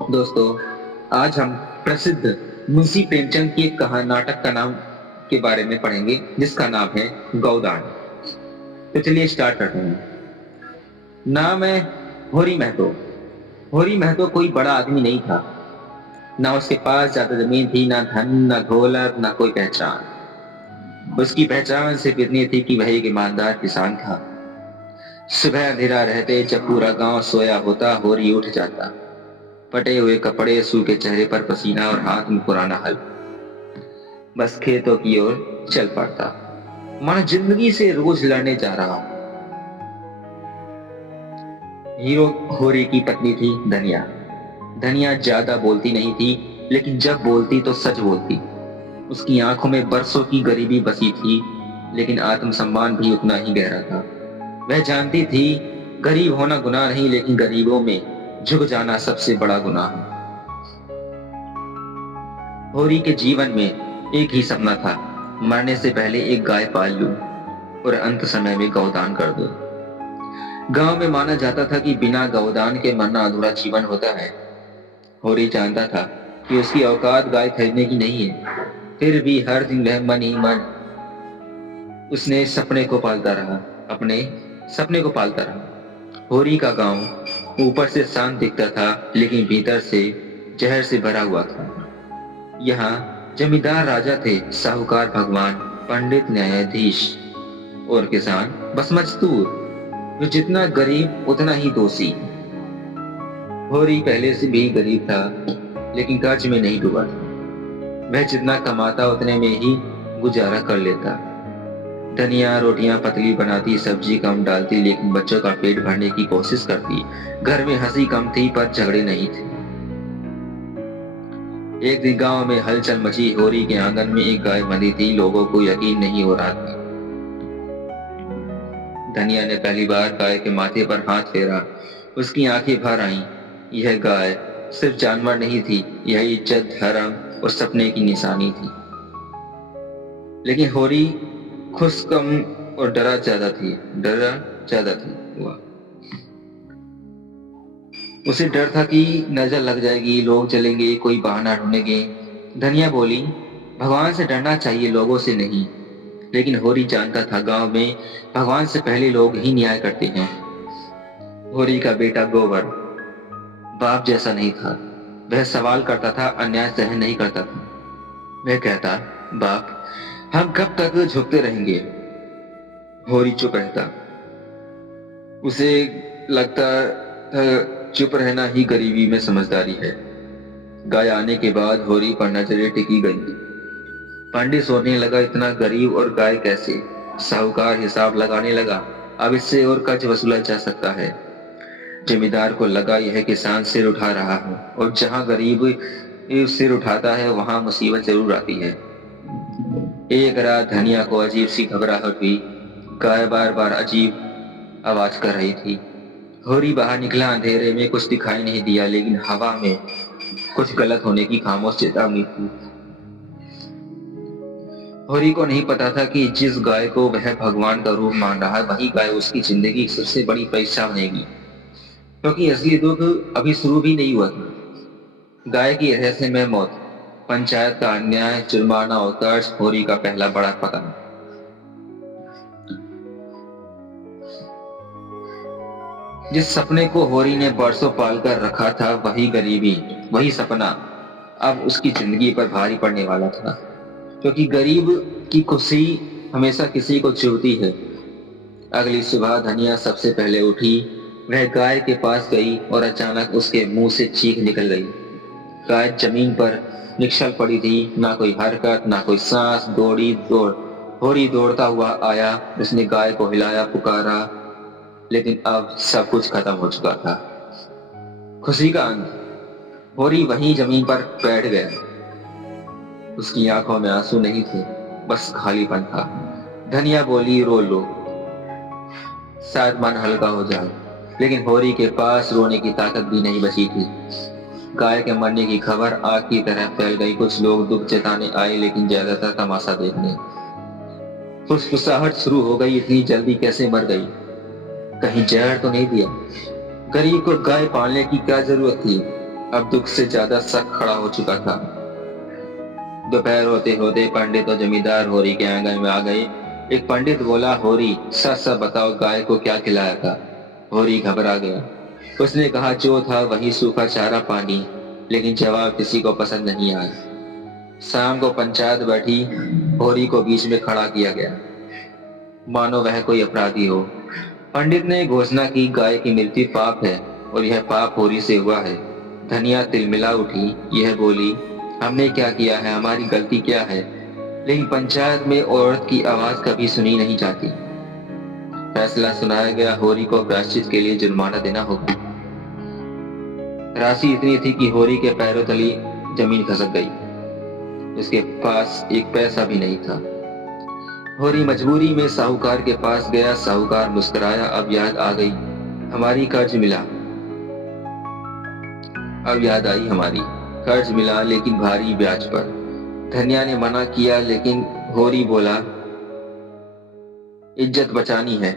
दोस्तों, आज हम प्रसिद्ध मुंशी प्रेमचंद की एक कहा नाटक का नाम के बारे में पढ़ेंगे, जिसका नाम है गौदान। तो चलिए स्टार्ट करते हैं। नाम है होरी महतो। होरी महतो कोई बड़ा आदमी नहीं था। ना उसके पास ज्यादा जमीन थी, ना धन, ना दौलत, ना कोई पहचान। उसकी पहचान सिर्फ इतनी थी कि वह एक ईमानदार किसान था। सुबह अंधेरा रहते जब पूरा गांव सोया होता, होरी उठ जाता। फटे हुए कपड़े, सूखे चेहरे पर पसीना और हाथ में पुराना हल। बस खेतों की ओर चल पड़ता, मानो जिंदगी से रोज लड़ने जा रहा हो। हीरो होरी की पत्नी थी धनिया। धनिया ज्यादा बोलती नहीं थी, लेकिन जब बोलती तो सच बोलती। उसकी आंखों में बरसों की गरीबी बसी थी, लेकिन आत्मसम्मान भी उतना ही गहरा था। वह जानती थी गरीब होना गुनाह नहीं, लेकिन गरीबों में झुक जाना सबसे बड़ा गुनाह है। होरी के जीवन में एक ही सपना था, मरने से पहले एक गाय पाल लूं और अंत समय में गौदान कर दूं। गांव में माना जाता था कि बिना गौदान के मरना अधूरा जीवन होता है। होरी जानता था कि उसकी औकात गाय खरीदने की नहीं है, फिर भी हर दिन वह मन ही मन उसने सपने को पालता रहा, अपने सपने को पालता रहा। होरी का गांव ऊपर से शांत दिखता था, लेकिन भीतर से जहर से भरा हुआ था। यहाँ जमींदार राजा थे, साहूकार भगवान, पंडित न्यायाधीश और किसान बस मजदूर। जो जितना गरीब उतना ही दोषी। होरी पहले से भी गरीब था, लेकिन कर्ज में नहीं डूबा था। वह जितना कमाता उतने में ही गुजारा कर लेता। धनिया रोटियां पतली बनाती, सब्जी कम डालती, लेकिन बच्चों का पेट भरने की कोशिश करती। घर में हंसी कम थी, पर झगड़े नहीं थे। एक दिन गांव में हलचल मची। होरी के आंगन में एक गाय बंधी थी। लोगों को यकीन नहीं हो रहा था। धनिया ने पहली बार गाय के माथे पर हाथ फेरा। उसकी आंखें भर आईं। यह गाय सिर्फ जानवर नहीं थी, यह इज्जत, धर्म और सपने की निशानी थी। लेकिन होरी खुश कम और डरा ज्यादा थी। हुआ। उसे डर था कि नजर लग जाएगी, लोग चलेंगे, कोई बहाना ढूंढेंगे। धनिया बोली, भगवान से डरना चाहिए, लोगों से नहीं। लेकिन होरी जानता था गांव में भगवान से पहले लोग ही न्याय करते हैं। होरी का बेटा गोबर बाप जैसा नहीं था। वह सवाल करता था, अन्याय सहन नहीं करता था। वह कहता, बाप हम कब तक झुकते रहेंगे? होरी चुप रहता। उसे लगता था चुप रहना ही गरीबी में समझदारी है। गाय आने के बाद होरी पर नजरें टिकी गई। पंडित सोचने लगा, इतना गरीब और गाय कैसे? साहूकार हिसाब लगाने लगा, अब इससे और कर्ज वसूला जा सकता है। जमींदार को लगा यह किसान सिर उठा रहा है, और जहां गरीब सिर उठाता है वहां मुसीबत जरूर आती है। एक रात धनिया को अजीब सी घबराहट हुई। गाय बार बार अजीब आवाज कर रही थी। होरी बाहर निकला। अंधेरे में कुछ दिखाई नहीं दिया, लेकिन हवा में कुछ गलत होने की खामोश चेतावनी थी। होरी को नहीं पता था कि जिस गाय को वह भगवान का रूप मान रहा है, वही गाय उसकी जिंदगी की सबसे बड़ी परीक्षा बनेगी, क्योंकि असली दुख अभी शुरू भी नहीं हुआ था। गाय की रहस्यमय मौत, पंचायत का अन्याय, जुर्माना और कर्ज, होरी का पहला बड़ा पतन। जिस सपने को होरी ने बरसों पालकर रखा था, वही गरीबी, वही सपना अब उसकी जिंदगी पर भारी पड़ने वाला था। क्योंकि गरीब की खुशी हमेशा किसी को चुभती है। अगली सुबह धनिया सबसे पहले उठी। वह गाय के पास गई और अचानक उसके मुंह से चीख निकल गई। गाय जमीन पर निश्चल पड़ी थी, ना कोई हरकत, ना कोई सांस। होरी दौड़ता हुआ आया। उसने गाय को हिलाया, पुकारा, लेकिन अब सब कुछ खत्म हो चुका था। खुशी का अंत। होरी वहीं जमीन पर बैठ गया। उसकी आंखों में आंसू नहीं थे, बस खालीपन था। धनिया बोली, रो लो, शायद मन हल्का हो जाए। लेकिन होरी के पास रोने की ताकत भी नहीं बची थी। गाय के मरने की खबर आग की तरह फैल गई। कुछ लोग दुख जताने आए, लेकिन ज्यादातर तमाशा देखने। फुसफुसाहट शुरू हो गई, इतनी जल्दी कैसे मर गई? कहीं जहर तो नहीं दिया? गरीब को गाय पालने की क्या जरूरत थी? अब दुख से ज्यादा शक खड़ा हो चुका था। दोपहर होते होते पंडित और जमींदार होरी के आंगन में आ गए। एक पंडित बोला, होरी सच सच बताओ, गाय को क्या खिलाया था? होरी घबरा गया। उसने कहा, जो था वही, सूखा चारा पानी। लेकिन जवाब किसी को पसंद नहीं आया। शाम को पंचायत बैठी। होरी को बीच में खड़ा किया गया, मानो वह कोई अपराधी हो। पंडित ने घोषणा की, गाय की मृत्यु पाप है और यह पाप होरी से हुआ है। धनिया तिलमिला उठी। यह बोली, हमने क्या किया है? हमारी गलती क्या है? लेकिन पंचायत में औरत की आवाज कभी सुनी नहीं जाती। फैसला सुनाया गया, होरी को प्रायश्चित के लिए जुर्माना देना होगा। राशि इतनी थी कि होरी के पैरों तली जमीन खसक गई। उसके पास एक पैसा भी नहीं था। होरी मजबूरी में साहूकार के पास गया। साहूकार मुस्कुराया, अब याद आ गई हमारी, कर्ज मिला। अब याद आई हमारी, कर्ज मिला, लेकिन भारी ब्याज पर। धनिया ने मना किया, लेकिन होरी बोला, इज्जत बचानी है।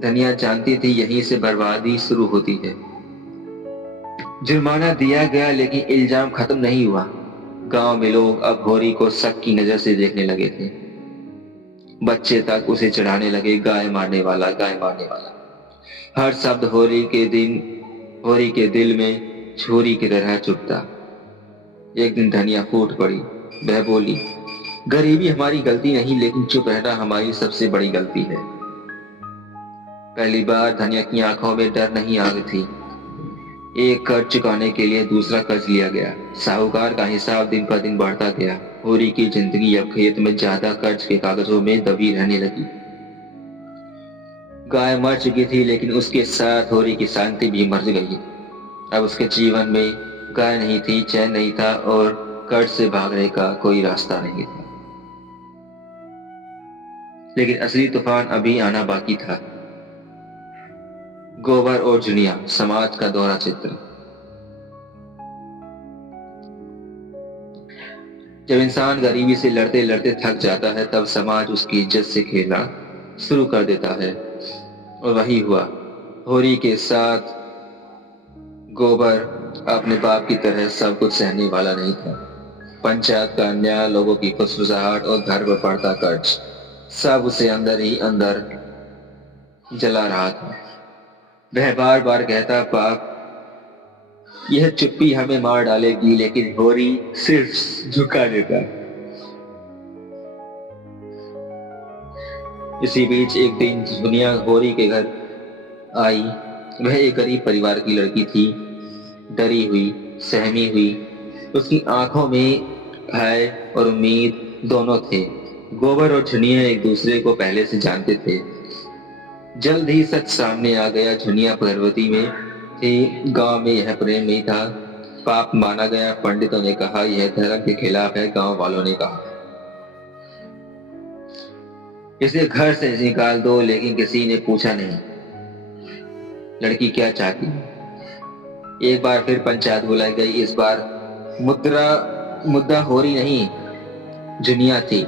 धनिया जानती थी यहीं से बर्बादी शुरू होती है। जुर्माना दिया गया, लेकिन इल्जाम खत्म नहीं हुआ। गांव में लोग अब होरी को शक की नजर से देखने लगे थे। बच्चे तक उसे चढ़ाने लगे, गाय मारने वाला, गाय मारने वाला। हर शब्द होरी के दिल में छुरी की तरह चुभता। एक दिन धनिया फूट पड़ी। वह बोली, गरीबी हमारी गलती नहीं, लेकिन चुप रहना हमारी सबसे बड़ी गलती है। पहली बार धनिया की आंखों में डर नहीं आ रही थी। एक कर्ज चुकाने के लिए दूसरा कर्ज लिया गया। साहूकार का हिसाब दिन पर दिन बढ़ता गया। होरी की जिंदगी अब खेत में ज्यादा कर्ज के कागजों में दबी रहने लगी। गाय मर चुकी थी, लेकिन उसके साथ होरी की शांति भी मर गई। अब उसके जीवन में गाय नहीं थी, चैन नहीं था और कर्ज से भागने का कोई रास्ता नहीं था। लेकिन असली तूफान अभी आना बाकी था। गोबर और जुनिया, समाज का दोहरा चित्र। जब इंसान गरीबी से लड़ते लड़ते थक जाता है, तब समाज उसकी इज्जत से खेलना शुरू कर देता है। और वही हुआ होरी के साथ। गोबर अपने बाप की तरह सब कुछ सहने वाला नहीं था। पंचायत का अन्याय, लोगों की फुसफुसाहट और घर पर पड़ता कर्ज, सब उसे अंदर ही अंदर जला रहा था। वह बार बार कहता, पाप, यह चुप्पी हमें मार डालेगी, लेकिन होरी सिर्फ झुका देता। इसी बीच एक दिन दुनिया होरी के घर आई। वह एक गरीब परिवार की लड़की थी, डरी हुई, सहमी हुई। उसकी आंखों में भय और उम्मीद दोनों थे। गोबर और झुनिया एक दूसरे को पहले से जानते थे। जल्द ही सच सामने आ गया। झुनिया गर्भवती में थी। गांव में यह प्रेम नहीं था, पाप माना गया। पंडितों ने कहा यह धर्म के खिलाफ है। गांव वालों ने कहा इसे घर से निकाल दो, लेकिन किसी ने पूछा नहीं लड़की क्या चाहती। एक बार फिर पंचायत बुलाई गई। इस बार मुद्दा होरी नहीं, झुनिया थी।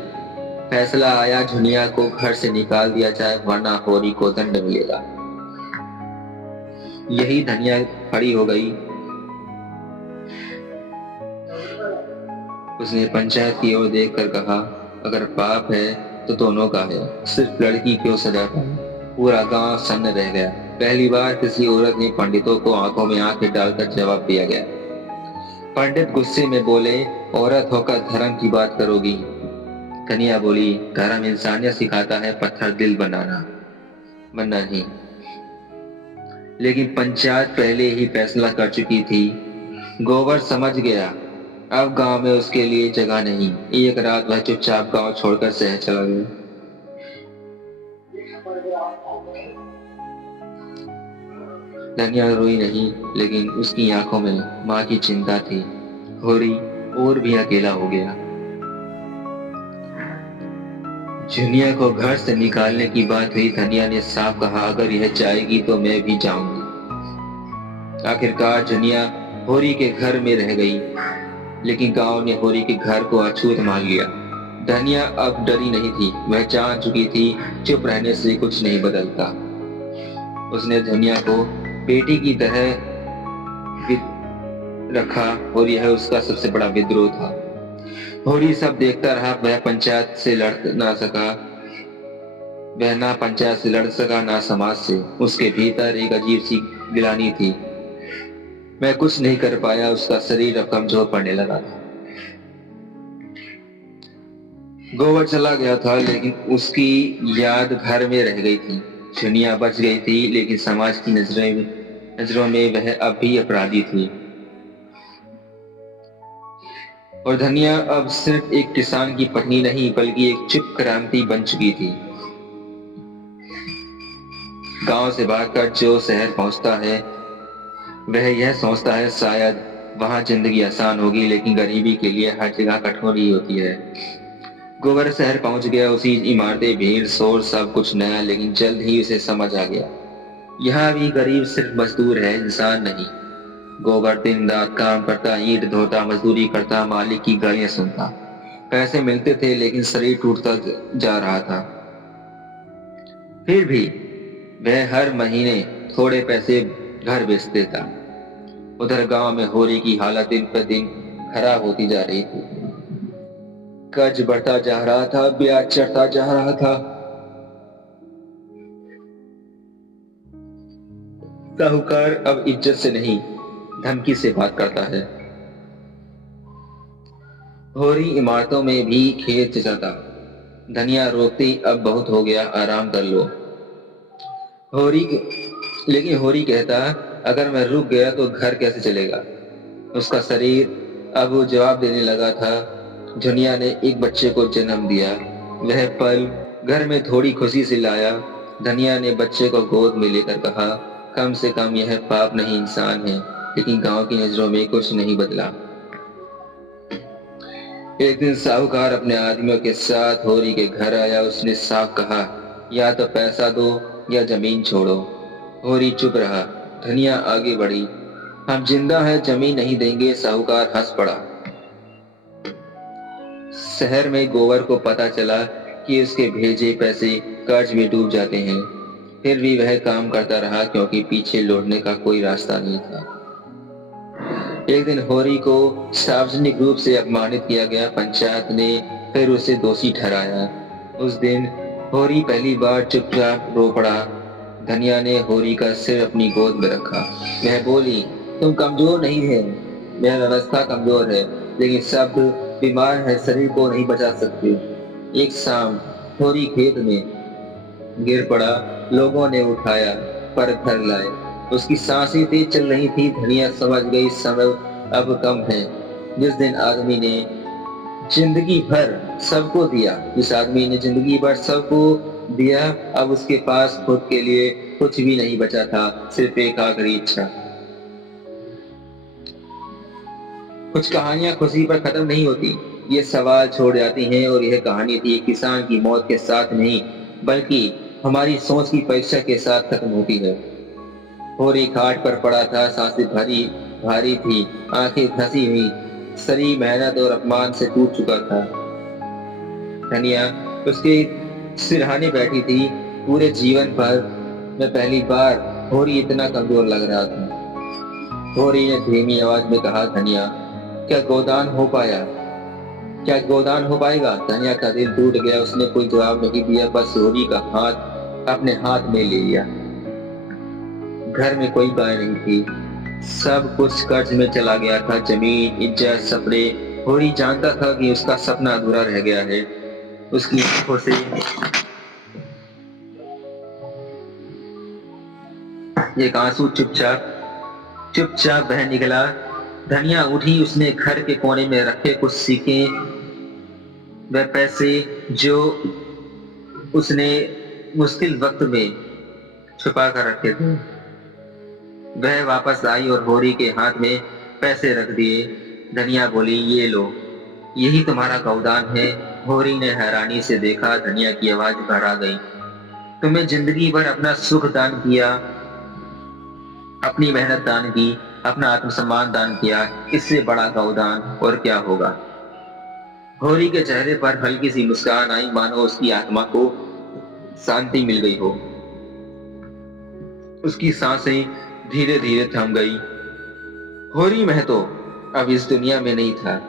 फैसला आया, झुनिया को घर से निकाल दिया जाए, वरना होरी को दंड मिलेगा। यही धनिया खड़ी हो गई। उसने पंचायत की ओर देखकर कहा, अगर पाप है तो दोनों का है, सिर्फ लड़की क्यों सजा पाई? पूरा गांव सन्न रह गया। पहली बार किसी औरत ने पंडितों को आंखों में आंखें डालकर जवाब दिया गया। पंडित गुस्से में बोले, औरत होकर धर्म की बात करोगी? कन्या बोली, धर्म इंसानियत सिखाता है, पत्थर दिल बनना नहीं। लेकिन पंचायत पहले ही फैसला कर चुकी थी। गोबर समझ गया, अब गांव में उसके लिए जगह नहीं। एक रात वह चुपचाप गांव छोड़कर शहर चला गया। धनिया रोई नहीं, लेकिन उसकी आंखों में मां की चिंता थी। होरी और भी अकेला हो गया। झुनिया को घर से निकालने की बात हुई। धनिया ने साफ कहा, अगर यह चाहेगी तो मैं भी जाऊंगी। आखिरकार झुनिया होरी के घर में रह गई, लेकिन गांव ने होरी के घर को अछूत मान लिया। धनिया अब डरी नहीं थी। वह जान चुकी थी चुप रहने से कुछ नहीं बदलता। उसने धनिया को बेटी की तरह रखा और यह उसका सबसे बड़ा विद्रोह था। होरी सब देखता रहा, वह पंचायत से लड़ ना सका, वह ना पंचायत से लड़ सका ना समाज से। उसके भीतर एक अजीब सी गिलानी थी। मैं कुछ नहीं कर पाया। उसका शरीर अब कमजोर पड़ने लगा था। गोबर चला गया था, लेकिन उसकी याद घर में रह गई थी। दुनिया बच गई थी, लेकिन समाज की नजरों में वह अब भी अपराधी थी। और धनिया अब सिर्फ एक किसान की पत्नी नहीं, बल्कि एक चुप क्रांति बन चुकी थी। गांव से भागकर जो शहर पहुंचता है, वह यह सोचता है शायद वहां जिंदगी आसान होगी, लेकिन गरीबी के लिए हर जगह कठोर ही होती है। गोबर शहर पहुंच गया। उसी इमारतें, भीड़, शोर, सब कुछ नया, लेकिन जल्द ही उसे समझ आ गया, यहाँ भी गरीब सिर्फ मजदूर है, इंसान नहीं। गोबर दिन रात काम करता, ईंट धोता, मजदूरी करता, मालिक की गालियां सुनता। पैसे मिलते थे, लेकिन शरीर टूटता जा रहा था। फिर भी वह हर महीने थोड़े पैसे घर बेच देता। उधर गांव में होरी की हालत दिन पर दिन खराब होती जा रही थी। कर्ज बढ़ता जा रहा था, ब्याज चढ़ता जा रहा था। साहूकार अब इज्जत से नहीं, धमकी से बात करता है। होरी इमारतों में भी खेत चलता। धनिया रोकती, अब बहुत हो गया, आराम कर लो। लेकिन होरी कहता, अगर मैं रुक गया तो घर कैसे चलेगा। उसका शरीर अब जवाब देने लगा था। दुनिया ने एक बच्चे को जन्म दिया। वह पल घर में थोड़ी खुशी से लाया। धनिया ने बच्चे को गोद में लेकर कहा, कम से कम यह पाप नहीं, इंसान है। लेकिन गांव की नजरों में कुछ नहीं बदला। एक दिन साहूकार अपने आदमियों के साथ होरी के घर आया। उसने साफ कहा, या तो पैसा दो या जमीन छोड़ो। होरी चुप रहा। धनिया आगे बढ़ी, हम जिंदा हैं, जमीन नहीं देंगे। साहूकार हंस पड़ा। शहर में गोबर को पता चला कि उसके भेजे पैसे कर्ज में डूब जाते हैं। फिर भी वह काम करता रहा, क्योंकि पीछे लौटने का कोई रास्ता नहीं था। एक दिन होरी को सार्वजनिक रूप से अपमानित किया गया। पंचायत ने फिर उसे दोषी ठहराया। उस दिन होरी पहली बार चुपचाप रो पड़ा। धनिया ने होरी का सिर अपनी गोद में रखा। वह बोली, तुम कमजोर नहीं है, मेरा व्यवस्था कमजोर है, लेकिन सब बीमार है, शरीर को नहीं बचा सकते। एक शाम होरी खेत में गिर पड़ा। लोगों ने उठाया, पर घर लाए। उसकी सांसें तेज चल रही थी। धनिया समझ गई, समय अब कम है। जिस दिन आदमी ने जिंदगी भर सबको दिया, जिस आदमी ने जिंदगी भर सबको दिया, अब उसके पास खुद के लिए कुछ भी नहीं बचा था, सिर्फ एक आखिरी इच्छा। कुछ कहानियां खुशी पर खत्म नहीं होती, ये सवाल छोड़ जाती हैं। और यह कहानी थी किसान की मौत के साथ नहीं, बल्कि हमारी सोच की परीक्षा के साथ खत्म होती है। होरी खाट पर पड़ा था, सांसें भारी भारी थी, आंखें धंसी हुई, शरीर मेहनत और अपमान से टूट चुका था। धनिया उसके सिरहाने बैठी थी। पूरे जीवन भर में पहली बार होरी इतना कमजोर लग रहा था। होरी ने धीमी आवाज में कहा, धनिया, क्या गोदान हो पाया? क्या गोदान हो पाएगा? धनिया का दिल टूट गया। उसने कोई जवाब नहीं दिया, बस होरी का हाथ अपने हाथ में ले लिया। घर में कोई गाय नहीं थी, सब कुछ कर्ज में चला गया था, जमीन, इज्जत, सपने। होरी जानता था कि उसका सपना अधूरा रह गया है। उसकी आंखों से एक आंसू चुपचाप बह निकला। धनिया उठी। उसने घर के कोने में रखे कुछ सिक्के, वह पैसे जो उसने मुश्किल वक्त में छुपा कर रखे थे, वह वापस आई और होरी के हाथ में पैसे रख दिए। धनिया बोली, ये लो, यही तुम्हारा गोदान है। होरी ने हैरानी से देखा। धनिया की आवाज भर आ गई, तुम्हें जिंदगी भर अपना सुख दान किया, अपनी मेहनत दान की, अपना आत्मसम्मान दान किया, इससे बड़ा गोदान और क्या होगा। होरी के चेहरे पर हल्की सी मुस्कान आई, मानो उसकी आत्मा को शांति मिल गई हो। उसकी सांसें धीरे धीरे थम गई। होरी महतो, अब इस दुनिया में नहीं था।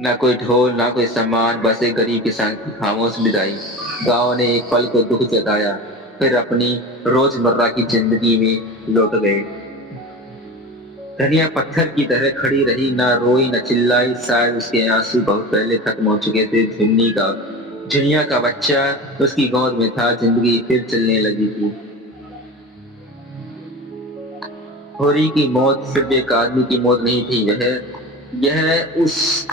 ना कोई ढोल, ना कोई सम्मान, बस एक गरीब किसान की खामोश विदाई। गांव ने एक पल को दुख जताया, फिर अपनी रोजमर्रा की जिंदगी में लौट गए। धनिया पत्थर की तरह खड़ी रही, ना रोई न चिल्लाई। शायद उसके आंसू बहुत पहले खत्म हो चुके थे। झुनिया का बच्चा उसकी गोद में था, जिंदगी फिर चलने लगी थी। होरी की मौत सिर्फ एक आदमी की मौत नहीं थी, यह उस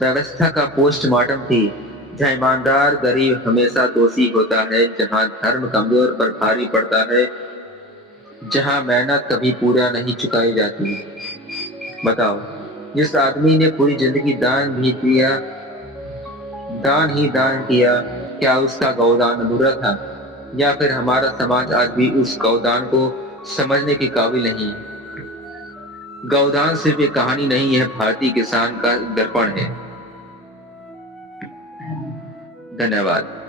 व्यवस्था का पोस्टमार्टम थी, जहाँ ईमानदार गरीब हमेशा दोषी होता है, जहाँ धर्म कमजोर पर भारी पड़ता है, जहाँ मेहनत कभी पूरा नहीं चुकाई जाती। बताओ, जिस आदमी ने पूरी जिंदगी दान किया, क्या उसका गौदान अधूरा था? या फिर हमारा समाज आज भी उस गौदान को समझने के काबिल नहीं? गौदान सिर्फ एक कहानी नहीं है, भारतीय किसान का दर्पण है। धन्यवाद।